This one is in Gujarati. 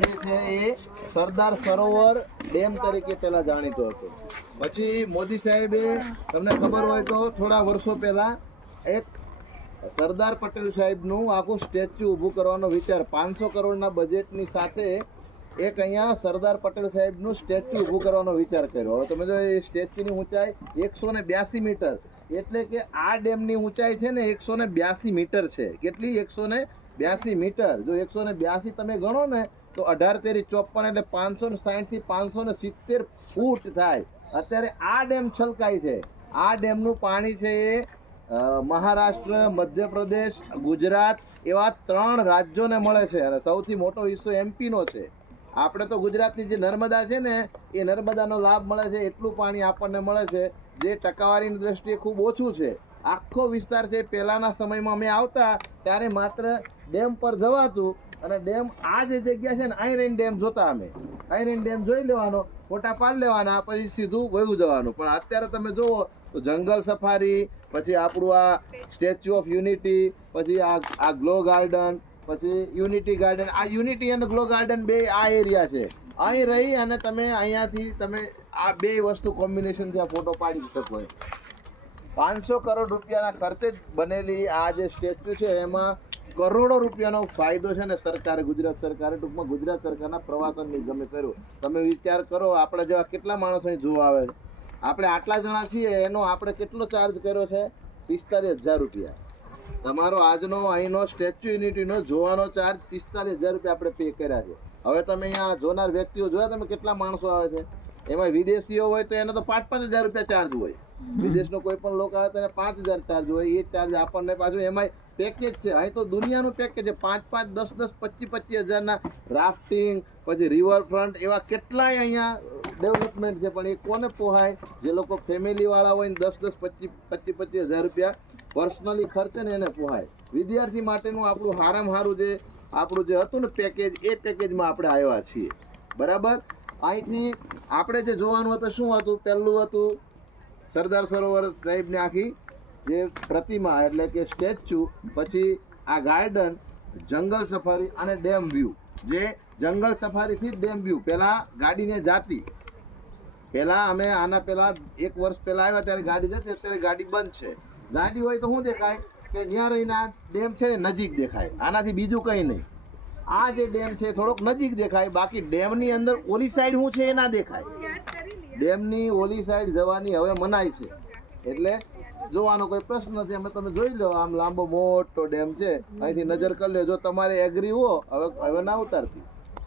જે છે એ સરદાર સરોવર ડેમ તરીકે પહેલા જાણીતો હતો. પછી મોદી સાહેબે, તમને ખબર હોય તો થોડા વર્ષો પહેલા એક સરદાર પટેલ સાહેબનું આખું સ્ટેચ્યુ ઊભું કરવાનો વિચાર 500 કરોડના બજેટની સાથે એક અહીંયા સરદાર પટેલ સાહેબનું સ્ટેચ્યુ ઊભું કરવાનો વિચાર કર્યો. હવે તમે જો એ સ્ટેચ્યુની ઊંચાઈ 182 મીટર, એટલે કે આ ડેમની ઊંચાઈ છે ને 182 મીટર છે. કેટલી? 182 મીટર. જો 182 તમે ગણો ને તો 18 તેરી 54 એટલે 560 થી 570 ફૂટ થાય. અત્યારે આ ડેમ છલકાય છે. આ ડેમનું પાણી છે એ મહારાષ્ટ્ર, મધ્યપ્રદેશ, ગુજરાત એવા 3 રાજ્યોને મળે છે અને સૌથી મોટો હિસ્સો એમપીનો છે. આપણે તો ગુજરાતની જે નર્મદા છે ને એ નર્મદાનો લાભ મળે છે, એટલું પાણી આપણને મળે છે જે ટકાવારીની દ્રષ્ટિએ ખૂબ ઓછું છે. આખો વિસ્તાર છે, પહેલાંના સમયમાં અમે આવતા ત્યારે માત્ર ડેમ પર જવાતું અને ડેમ આ જે જગ્યા છે ને અહીં રહીને ડેમ જોતા. અમે અહીં રહીને ડેમ જોઈ લેવાનો, ફોટા પાડી લેવાના, પછી સીધું વયું જવાનું. પણ અત્યારે તમે જુઓ તો જંગલ સફારી, પછી આપણું આ સ્ટેચ્યુ ઓફ યુનિટી, પછી આ ગ્લો ગાર્ડન, પછી યુનિટી ગાર્ડન. આ યુનિટી અને ગ્લો ગાર્ડન બે આ એરિયા છે. અહીં રહી અને તમે અહીંયાથી તમે આ બે વસ્તુ કોમ્બિનેશનથી આ ફોટો પાડી શકો. 500 કરોડ રૂપિયાના ખર્ચે જ બનેલી આ જે સ્ટેચ્યુ છે એમાં કરોડો રૂપિયાનો ફાયદો છે ને સરકારે, ગુજરાત સરકારે, ટૂંકમાં ગુજરાત સરકારના પ્રવાસન નિગમે કર્યો. તમે વિચાર કરો, આપણે જેવા કેટલા માણસો અહીં જોવા આવે છે. આપણે આટલા જણા છીએ એનો આપણે કેટલો ચાર્જ કર્યો છે? 45,000 રૂપિયા. તમારો આજનો અહીંનો સ્ટેચ્યુ યુનિટીનો જોવાનો ચાર્જ 45,000 રૂપિયા આપણે પે કર્યા છે. હવે તમે અહીંયા જોનાર વ્યક્તિઓ જોયા તમે કેટલા માણસો આવે છે? એમાં વિદેશીઓ હોય તો એને તો 5,000 રૂપિયા ચાર્જ હોય. વિદેશનો કોઈ પણ લોકો આવે તો એને 5,000 ચાર્જ હોય. એ ચાર્જ આપણને પાછું એમાંય પેકેજ છે. અહીં તો દુનિયાનું પેકેજ છે. 5,000, 10,000, 25,000ના રાફ્ટિંગ, પછી રિવરફ્રન્ટ, એવા કેટલાય અહીંયા ડેવલપમેન્ટ છે. પણ એ કોને પોહાય? જે લોકો ફેમિલીવાળા હોય ને 10,000, 25,000 રૂપિયા પર્સનલી ખર્ચે ને એને પોહાય. વિદ્યાર્થી માટેનું આપણું સારામાં સારું જે આપણું જે હતું ને પેકેજ, એ પેકેજમાં આપણે આવ્યા છીએ. બરાબર. અહીંથી આપણે જે જોવાનું હતું શું હતું? પહેલું હતું સરદાર સરોવર સાહેબની આખી જે પ્રતિમા એટલે કે સ્ટેચ્યુ, પછી આ ગાર્ડન, જંગલ સફારી અને ડેમ વ્યૂ. જે જંગલ સફારીથી જ ડેમ વ્યૂ પહેલાં ગાડીને જાતી. પહેલાં અમે આના પહેલાં 1 વર્ષ પહેલાં આવ્યા ત્યારે ગાડી જતી, અત્યારે ગાડી બંધ છે. ગાડી હોય તો શું દેખાય કે ત્યાં રહીને આ ડેમ છે ને નજીક દેખાય, આનાથી બીજું કંઈ નહીં. આ જે ડેમ છે થોડોક નજીક દેખાય, બાકી ડેમની અંદર ઓલી સાઈડ શું છે એ ના દેખાય. ડેમની ઓલી સાઈડ જવાની હવે મનાઈ છે, એટલે જોવાનો કોઈ પ્રશ્ન નથી. અમે તમે જોઈ લો, આમ લાંબો મોટો ડેમ છે, અહીંથી નજર કરી લો. જો તમારે એગ્રી હો, હવે ના ઉતારતી.